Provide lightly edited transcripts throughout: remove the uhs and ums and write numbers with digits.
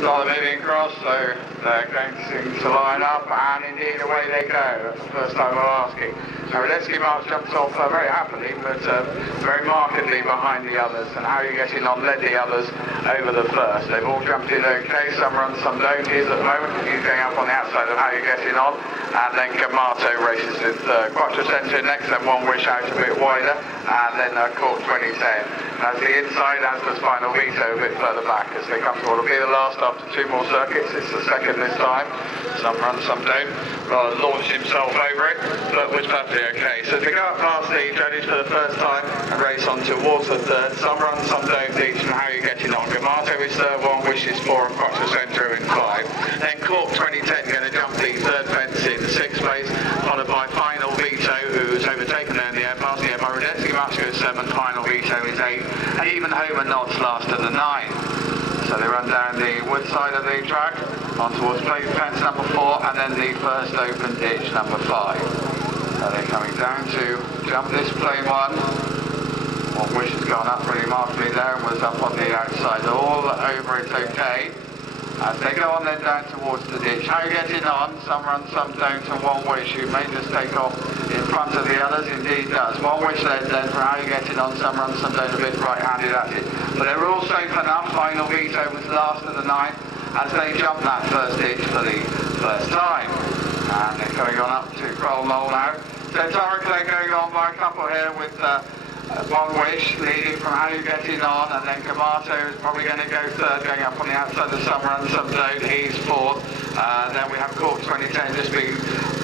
Start moving across, so they're going to line up, and indeed away they go. That's the first time I'm asking. Radetsky March jumps off very happily, but very markedly behind the others, and how you getting on led the others over the first. They've all jumped in okay, some run, some don't. He's at the moment, he's going up on the outside of how you getting on, and then Gamato races in third. Quattrocento next, then One Wish out a bit wider, and then Cork 2010. As the inside, as does Final Veto a bit further back as they come toward. It'll be the last after two more circuits. It's the second this time. Some run, some don't. Rather launched himself over it, but was perfectly okay. So to go up past the judges for the first time and race on towards the third. Some run, some don't each, and how you're getting on. Gamato is third, One Wish is four, and Quattrocento in five. Then Cork 2010 going to jump the third fence in sixth place, followed by Final Veto, who's overtaken there in the air, passing here by Radetsky March goes seventh, Final Veto is eighth, and even Homer Knott's last of the nine. So they run down the wood side of the track, on towards plate fence number 4, and then the first open ditch number 5. So they're coming down to jump this plane one. One Wish has gone up pretty markedly there and was up on the outside, all over it okay. As they go on then down towards the ditch. How are you getting on? Some run, some don't, and One Wish, who may just take off in front of the others, indeed does. One Wish led then for how you getting on, some run, some don't, a bit right-handed at it. But they were all safe enough. Final Veto was last of the 9 as they jumped that first ditch for the first time. And they're coming on up to Kroll Knoll now. So Torriclay going on by a couple here with One Wish leading from how you getting on, and then Gamato is probably going to go third, going up on the outside of some run, some don't. He's fourth. Then we have Cork 2010 just being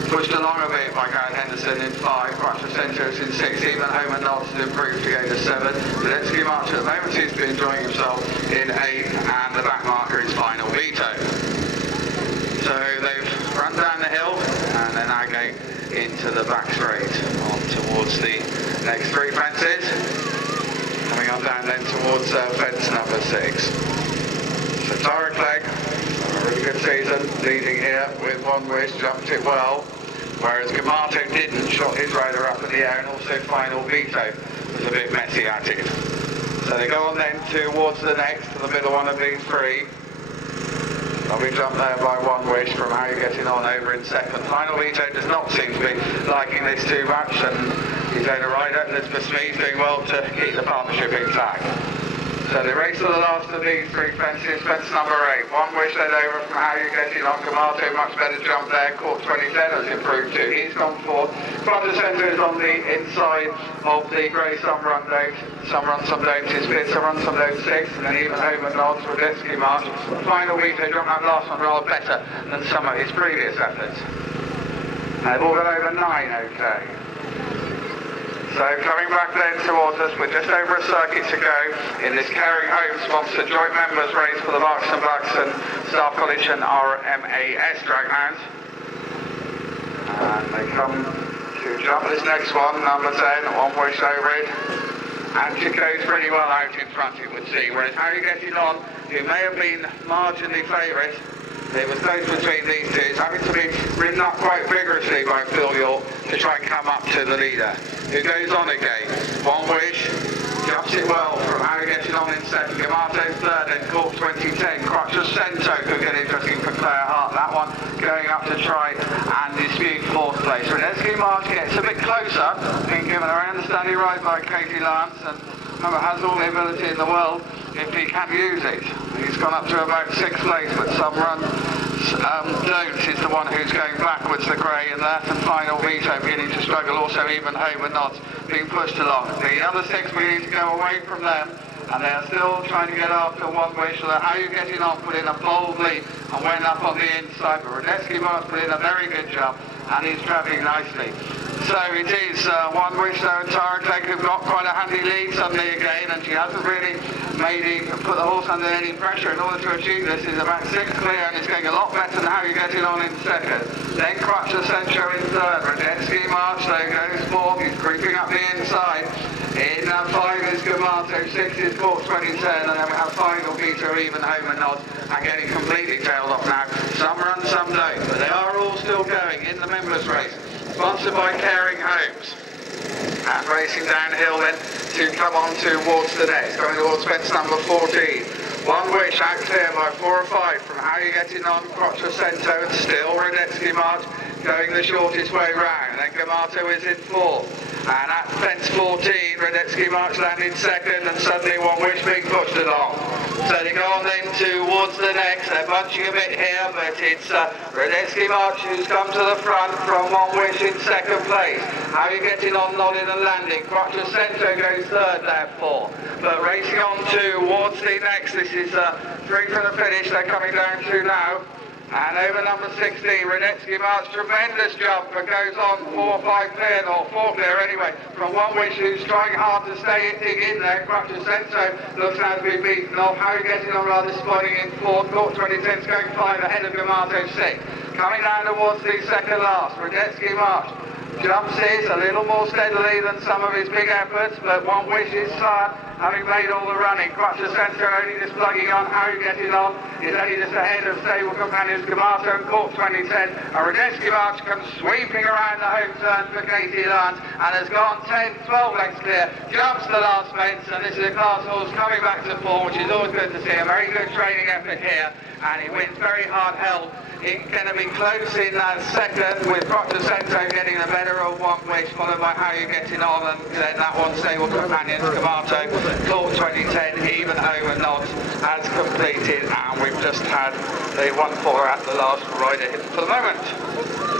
pushed along a bit by Gareth Henderson in 5, Quattrocento is in 6, even Homer Knott's improved to go to 7. Radetsky March at the moment seems to be enjoying himself in 8, and the back marker is Final Veto. So they've run down the hill, and they're now going into the back straight on towards the next 3 fences. Coming on down then towards fence number 6. So Torriclay, a really good season, leading here with One Wish, jumped it well, whereas Gamato didn't, shot his rider up in the air, and also Final Veto was a bit messy at it. So they go on then towards the next, to the middle one of these 3. I'll be jumped there by One Wish from how you're getting on over in second. Final Veto does not seem to be liking this too much, and his owner rider, Elizabeth Smith, doing well to keep the partnership intact. So they race to the last of these 3 fences, fence number 8. One Wish led over from how you're getting on. Gamato, much better jump there. Cork 2010 has improved too. He's gone 4th. Quattrocento is on the inside of the grey some run don't. Some run, some don't is 5th. Some run, some don't 6th. And then even Homer Knott's Radetsky March. Final Veto jumped that last one rather better than some of his previous efforts. They've all got over 9 okay. So coming back then towards us, we're just over a circuit to go in this Caring Home sponsored joint members race for the Bucks and Bucks and Staff College and RMAS Draghounds. And they come to jump this next one, number 10, One Wish over it. And she goes pretty well out in front, you would see, whereas Harry getting on, who may have been marginally favourite, it was close between these two. It's having to be ridden up quite vigorously by Phil York to try and come up to the leader, who goes on again. One Wish jumps it well from Harry getting on in second. Gamato third, and Cork 2010. Quattrocento could get interesting for Claire Hart. That one going up to try and dispute 4th place. Radetsky March gets a bit closer, being given a understanding ride by Katie Lance, and has all the ability in the world if he can use it. He's gone up to about 6th place, but some run don't is the one who's going backwards, the grey, and that, and Final Veto beginning to struggle, also even Homer Knott's being pushed along. The other 6, we need to go away from them, and they are still trying to get after One Wish. So how are you getting on? Put in a bold lead and went up on the inside, but Radetsky March put in a very good job, and he's travelling nicely. So it is One Wish though and Torriclay who've got quite a handy lead suddenly again, and she hasn't really put the horse under any pressure in order to achieve this. Is about 6th clear, and it's going a lot better than how you getting on in second. Then Quattrocento in third. Radetsky March though goes 4th, he's creeping up the inside. In 5 is Gamato, 6 is Cork 2010, and then we have Final Veto, even Homer Knott's, and getting completely tailed off now. Some run, some don't, but they are all still going in the members race. Sponsored by Caring Homes. And racing downhill then to come on towards the next, going towards fence number 14. One Wish Wish out clear by 4 or 5 from How You Getting On, Quattrocento, and still Radetsky March going the shortest way round. Then Gamato is in 4th. And at fence 14, Radetsky March landing 2nd, and suddenly One Wish being pushed along. So they go on then towards the next. They're bunching a bit here, but it's Radetsky March who's come to the front from One Wish in 2nd place. How You Getting On, nodding and landing. Quattrocento goes 3rd, therefore. But racing on towards the next. This is 3 from the finish. They're coming down through now. And over number 16, Radetsky March, tremendous jump, but goes on 4 or 5 clear, or 4 clear anyway, from One Wish, who's trying hard to stay in there. Quattrocento looks now to be beaten off. How Are You Getting On, rather disappointing in 4th. Court 2010's going 5 ahead of Gamato 6. Coming down towards the second last, Radetsky March jumps his a little more steadily than some of his big efforts, but One Wish is having made all the running. Quattrocento only just plugging on. How You Getting On is only just ahead of stable companions Gamato and Court 2010. And Radetsky March comes sweeping around the home turn for Katie Lance and has gone 10, 12 lengths clear, jumps the last fence, and this is a class horse coming back to form, which is always good to see. A very good training effort here, and he wins very hard held. It's going to be close in second, with Quattrocento getting the better of One Wish, followed by How You Getting On, and then that one stable companions Gamato. Court 2010 even over nods has completed, and we've just had the 1-4 at the last rider hit for the moment.